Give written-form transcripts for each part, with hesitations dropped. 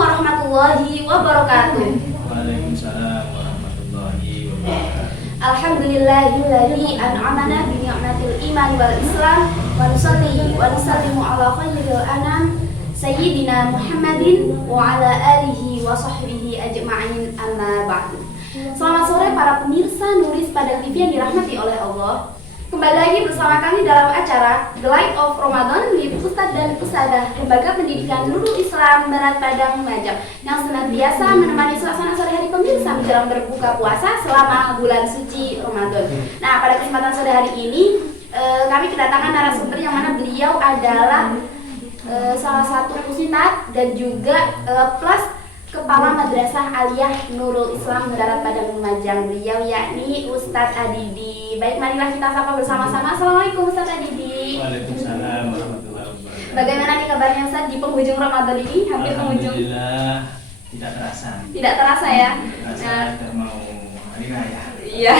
warahmatullahi wabarakatuh. Waalaikumsalam warahmatullahi wabarakatuh. Alhamdulillahilladzi an'amana bi ni'matil iman wal islam wa nusalli wa nusallimu ala khairil anam sayyidina Muhammadin wa ala alihi wa sahbihi ajma'in, amma ba'du. Selamat sore para pemirsa Nuris Padang TV yang dirahmati oleh Allah. Kembali lagi bersama kami dalam acara The Light of Ramadan with Ustadz dan Ustadzah Lembaga Pendidikan Nurul Islam Barat Padang Majap yang senantiasa menemani suasana sore hari pemirsa menjelang berbuka puasa selama bulan suci Ramadan. Nah, pada kesempatan sore hari ini kami kedatangan narasumber yang mana beliau adalah salah satu ustadz dan juga plus Kepala Madrasah Aliyah Nurul Islam Mendarat Padang Lumajang, beliau yakni Ustadz Adidi. Baik, marilah kita sapa bersama-sama. Assalamualaikum Ustadz Adidi. Waalaikumsalam warahmatullahi wabarakatuh. Bagaimana nih kabarnya Ustadz di penghujung Ramadan ini? Hampir penghujung. Alhamdulillah, tidak terasa. Tidak terasa ya? Terasa sudah mau hari raya. Iya,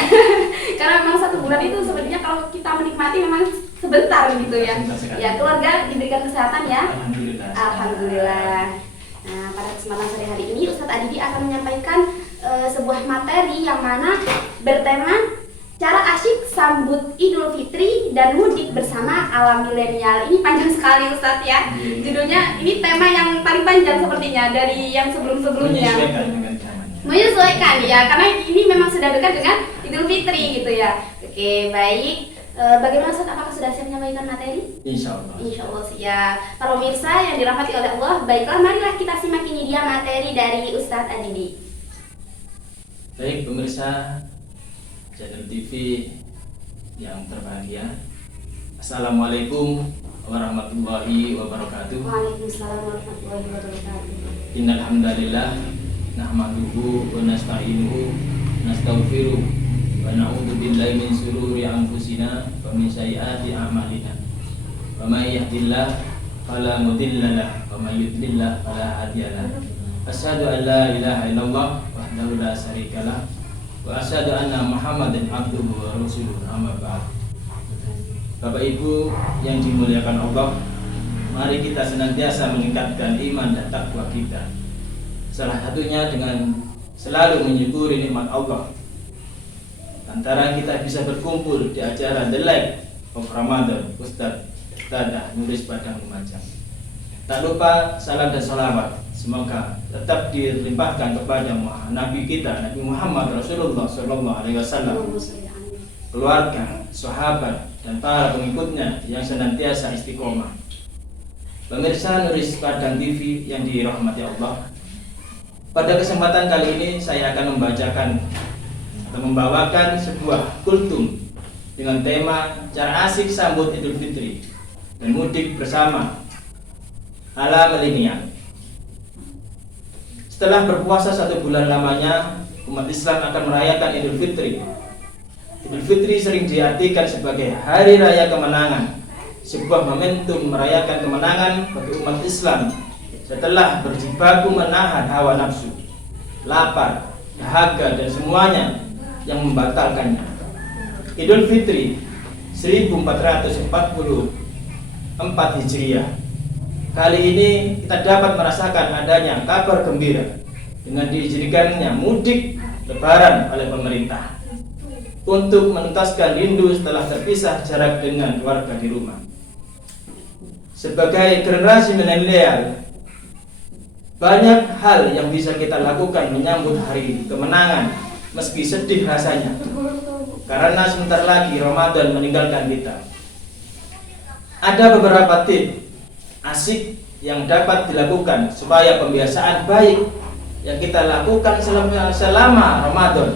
karena memang satu bulan itu sebenarnya kalau kita menikmati memang sebentar gitu ya. Ya, keluarga diberikan kesehatan ya. Alhamdulillah. Alhamdulillah. Nah, pada kesempatan sore hari ini Ustadz Adidi akan menyampaikan sebuah materi yang mana bertema cara asyik sambut Idul Fitri dan mudik bersama ala milenial. Ini panjang sekali Ustadz ya. Judulnya ini tema yang paling panjang sepertinya dari yang sebelum-sebelumnya. Menyesuaikan dengan zaman. Menyesuaikan ya, karena ini memang sudah dekat dengan Idul Fitri gitu ya. Oke, baik. Bagaimana Ustaz, apakah sudah siap menyampaikan materi? Insya Allah. Insya Allah siap. Para pemirsa yang dirahmati oleh Allah, baiklah marilah kita simak ini dia materi dari Ustadz Adidi. Baik pemirsa channel TV yang berbahagia, Assalamualaikum warahmatullahi wabarakatuh. Waalaikumsalam warahmatullahi wabarakatuh. Innal hamdalillah nahmaduhu wa nasta'inuhu nastaghfiruh wa na'udzu billahi min shururi anfusina wa min sayyiati a'malina. Wa may yahdihillahu fala mudilla lahu wa may yudlil fala hadiya lahu. Asyhadu an la ilaha illallah wahdahu la syarika lahu wa asyhadu anna Muhammadan abduhu wa rasuluhu, amma ba'd. Bapak Ibu yang dimuliakan Allah, mari kita senantiasa meningkatkan iman dan takwa kita. Salah satunya dengan selalu menyukuri nikmat Allah. Antara kita bisa berkumpul di acara The Light of Ramadan Ustadz Nuris Padang Lumajang. Tak lupa salam dan salawat semoga tetap dilimpahkan kepada Nabi kita, Nabi Muhammad Rasulullah SAW, keluarga, sahabat, dan para pengikutnya yang senantiasa istiqomah. Pemirsa Nuris Padang TV yang dirahmati Allah, pada kesempatan kali ini saya akan membacakan atau membawakan sebuah kultum dengan tema cara asik sambut Idul Fitri dan mudik bersama ala milenial. Setelah berpuasa 1 bulan lamanya, umat Islam akan merayakan Idul Fitri. Idul Fitri sering diartikan sebagai hari raya kemenangan, sebuah momentum merayakan kemenangan bagi umat Islam setelah berjibaku menahan hawa nafsu, lapar, dahaga, dan semuanya yang membatalkannya. Idul Fitri 1444 Hijriah. Kali ini kita dapat merasakan adanya kabar gembira dengan diizinkannya mudik lebaran oleh pemerintah untuk menuntaskan rindu setelah terpisah jarak dengan keluarga di rumah. Sebagai generasi milenial, banyak hal yang bisa kita lakukan menyambut hari kemenangan meski sedih rasanya, karena sebentar lagi Ramadan meninggalkan kita. Ada beberapa tips asik yang dapat dilakukan supaya pembiasaan baik yang kita lakukan selama Ramadan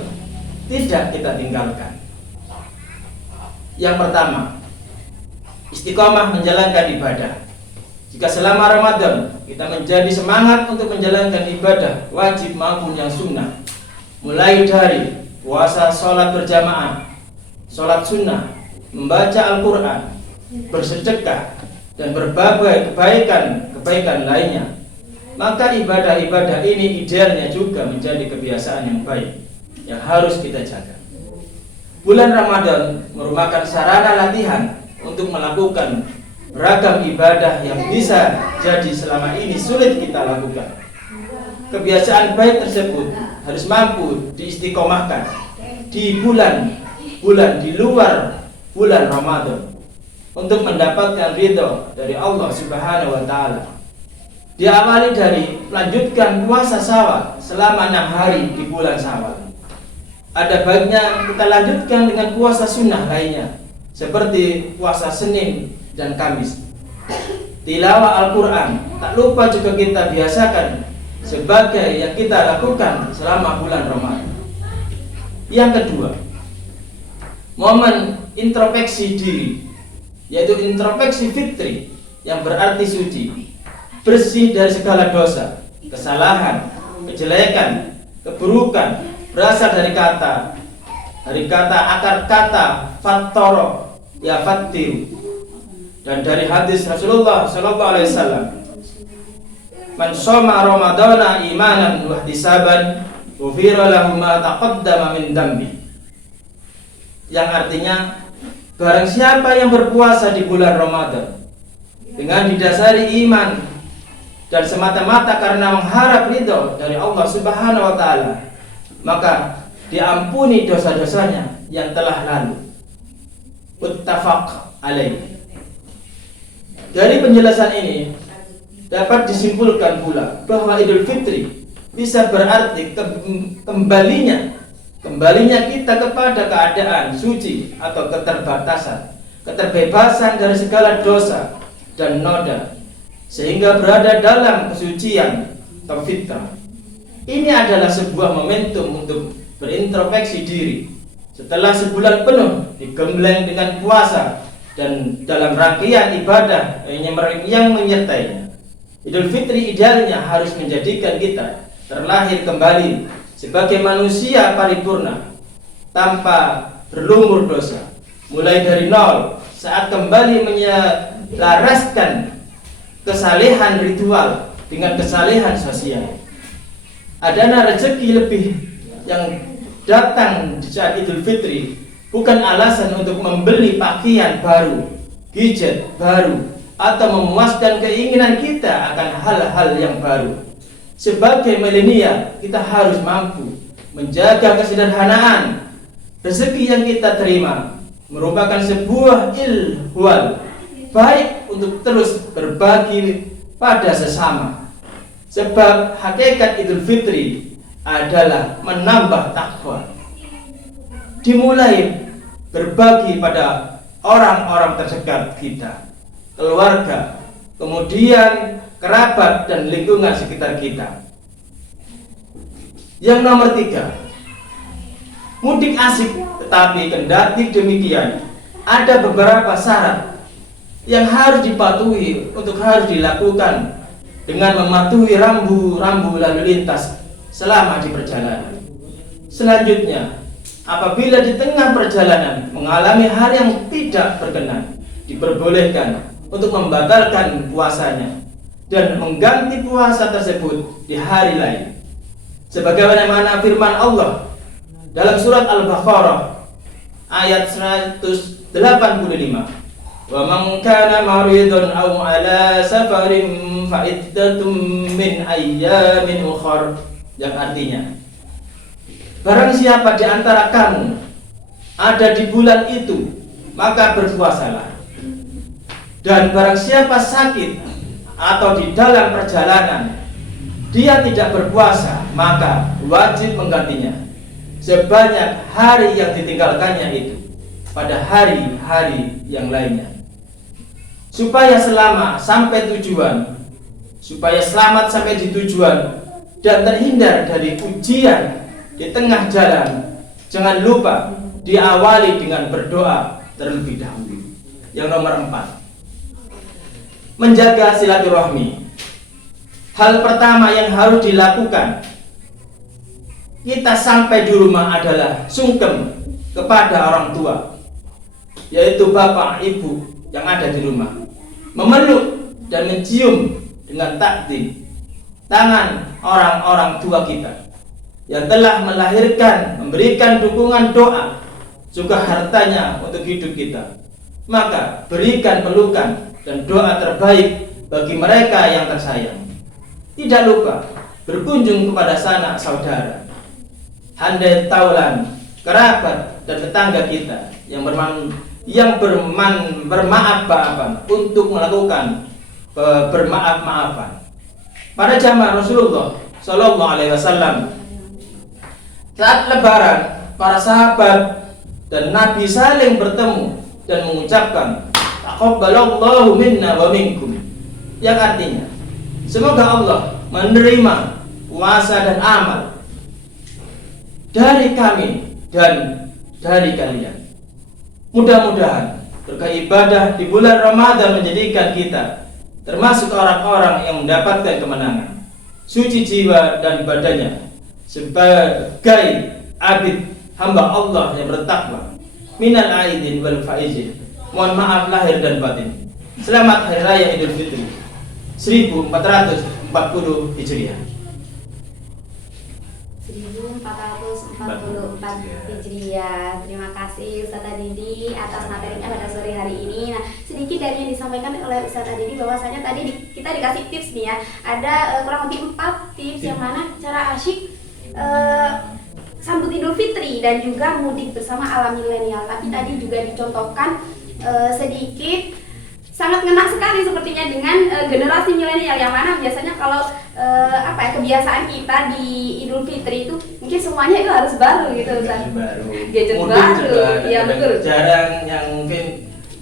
tidak kita tinggalkan. Yang pertama, istiqomah menjalankan ibadah. Jika selama Ramadan kita menjadi semangat untuk menjalankan ibadah wajib maupun yang sunnah, mulai dari puasa, sholat berjamaah, sholat sunnah, membaca Al-Quran, bersedekah, dan berbagai kebaikan lainnya, maka ibadah-ibadah ini idealnya juga menjadi kebiasaan yang baik yang harus kita jaga. Bulan Ramadan merupakan sarana latihan untuk melakukan beragam ibadah yang bisa jadi selama ini sulit kita lakukan. kebiasaan baik tersebut harus mampu diistiqomahkan di bulan di luar bulan Ramadan untuk mendapatkan ridho dari Allah Subhanahu wa taala. Diawali dari melanjutkan puasa Syawal selama 6 hari di bulan Syawal. Ada baiknya kita lanjutkan dengan puasa sunnah lainnya seperti puasa Senin dan Kamis. Tilawah Al-Quran tak lupa juga kita biasakan sebagai yang kita lakukan selama bulan Ramadan. Yang kedua, momen introspeksi diri, yaitu introspeksi fitri yang berarti suci, bersih dari segala dosa, kesalahan, kejelekan, keburukan, berasal dari kata akar kata fattoro ya fattiru, dan dari hadis Rasulullah sallallahu alaihi wasallam, man shoma ramadhana imanan wa ihtisaban ghufira lahu ma taqaddama min dambi, yang artinya barang siapa yang berpuasa di bulan Ramadan dengan didasari iman dan semata-mata karena mengharap ridho dari Allah Subhanahu wa taala, maka diampuni dosa-dosanya yang telah lalu. Muttafaq alaih. Dari penjelasan ini dapat disimpulkan pula bahwa Idul Fitri bisa berarti kembalinya kita kepada keadaan suci atau keterbebasan dari segala dosa dan noda, sehingga berada dalam kesucian atau fitrah. Ini adalah sebuah momentum untuk berintrospeksi diri setelah sebulan penuh digembleng dengan puasa dan dalam rangkaian ibadah yang menyertainya. Idul Fitri idealnya harus menjadikan kita terlahir kembali sebagai manusia paripurna tanpa berlumur dosa, mulai dari nol saat kembali menyelaraskan kesalehan ritual dengan kesalehan sosial. Adanya rezeki lebih yang datang di saat Idul Fitri bukan alasan untuk membeli pakaian baru, gadget baru, atau memuaskan keinginan kita akan hal-hal yang baru. Sebagai milenial, kita harus mampu menjaga kesederhanaan. Rezeki yang kita terima merupakan sebuah ilhwal baik untuk terus berbagi pada sesama. Sebab hakikat Idul Fitri adalah menambah takwa. Dimulai berbagi pada orang-orang terdekat kita, keluarga, kemudian kerabat dan lingkungan sekitar kita. Yang nomor 3, mudik asik, tetapi kendati demikian ada beberapa syarat yang harus dipatuhi untuk harus dilakukan dengan mematuhi rambu-rambu lalu lintas selama di perjalanan. Selanjutnya, apabila di tengah perjalanan mengalami hal yang tidak berkenan, diperbolehkan untuk membatalkan puasanya dan mengganti puasa tersebut di hari lain. Sebagaimana firman Allah dalam surat Al-Baqarah ayat 185, wa man kana maridun aw ala safarin fa iddatum min ayyamin ukhra, yang artinya barang siapa di antara kamu ada di bulan itu maka berpuasalah, dan barang siapa sakit atau di dalam perjalanan dia tidak berpuasa maka wajib menggantinya sebanyak hari yang ditinggalkannya itu pada hari-hari yang lainnya, supaya selamat sampai di tujuan dan terhindar dari ujian di tengah jalan. Jangan lupa diawali dengan berdoa terlebih dahulu. Yang nomor 4, menjaga silaturahmi. Hal pertama yang harus dilakukan kita sampai di rumah adalah sungkem kepada orang tua, yaitu bapak ibu yang ada di rumah, memeluk dan mencium dengan takdim tangan orang-orang tua kita yang telah melahirkan, memberikan dukungan doa juga hartanya untuk hidup kita. Maka berikan pelukan dan doa terbaik bagi mereka yang tersayang. Tidak lupa berkunjung kepada sanak saudara, handai taulan, kerabat dan tetangga kita yang bermaaf-maafan untuk melakukan bermaaf-maafan. Pada zaman Rasulullah Shallallahu Alaihi Wasallam, saat Lebaran, para sahabat dan Nabi saling bertemu dan mengucapkan taqabbalallahu minna wa minkum, yang artinya semoga Allah menerima puasa dan amal dari kami dan dari kalian. Mudah-mudahan berkah ibadah di bulan Ramadan menjadikan kita termasuk orang-orang yang mendapatkan kemenangan, suci jiwa dan badannya sebagai abid hamba Allah yang bertakwa. Minal aidin wal faizin. Mohon maaf lahir dan batin. Selamat Hari Raya Idul Fitri 1440 Hijriah. 1444 Hijriah. Terima kasih Ustaz Adidi atas materinya pada sore hari ini. Nah, sedikit dari yang disampaikan oleh Ustaz Adidi bahwasanya tadi kita dikasih tips nih ya. Ada kurang lebih 4 tips yang mana cara asyik sambut Idul Fitri dan juga mudik bersama ala milenial. Tapi tadi juga dicontohkan sedikit sangat ngena sekali sepertinya dengan generasi milenial yang mana biasanya kalau kebiasaan kita di Idul Fitri itu mungkin semuanya itu harus baru gitu kan. Gadget baru. Iya betul. Jarang yang mungkin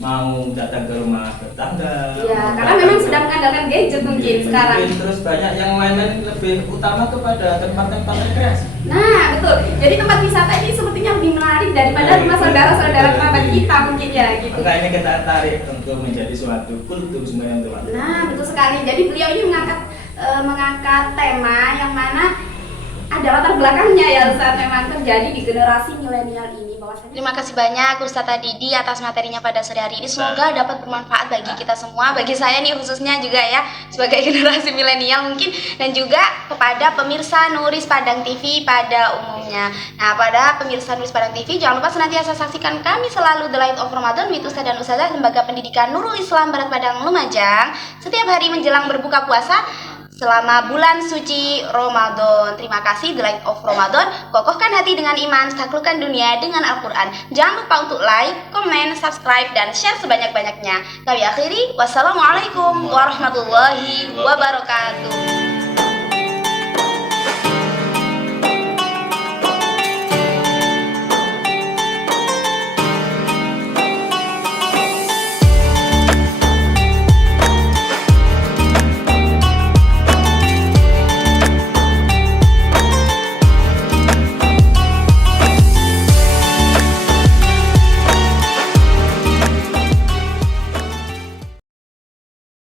mau datang ke rumah tetangga. Iya, karena memang sudah mengandalkan gadget mungkin sekarang. Terus banyak yang main-main lebih utama kepada tempat-tempat rekreasi. Nah, betul. Jadi tempat wisata ini sepertinya lebih menarik daripada rumah saudara-saudara kerabat kita mungkin ya gitu. Makanya kita tarik untuk menjadi suatu kultur sembahyang Tuhan. Nah, betul sekali. Jadi beliau ini mengangkat tema yang mana ada latar belakangnya ya saat memang terjadi di generasi milenial ini. Terima kasih banyak Ustaz Adidi atas materinya pada sore hari ini. Semoga dapat bermanfaat bagi kita semua, bagi saya nih khususnya juga ya sebagai generasi milenial mungkin, dan juga kepada pemirsa Nuris Padang TV pada umumnya. Nah, pada pemirsa Nuris Padang TV jangan lupa senantiasa saksikan kami selalu The Light of Ramadan with Ustaz dan Ustazah Lembaga Pendidikan Nurul Islam Barat Padang Lumajang setiap hari menjelang berbuka puasa selama bulan suci Ramadan. Terima kasih The Light of Ramadan. Kokohkan hati dengan iman, taklukkan dunia dengan Al-Quran. Jangan lupa untuk like, komen, subscribe, dan share sebanyak-banyaknya. Kami akhiri, wassalamualaikum warahmatullahi wabarakatuh.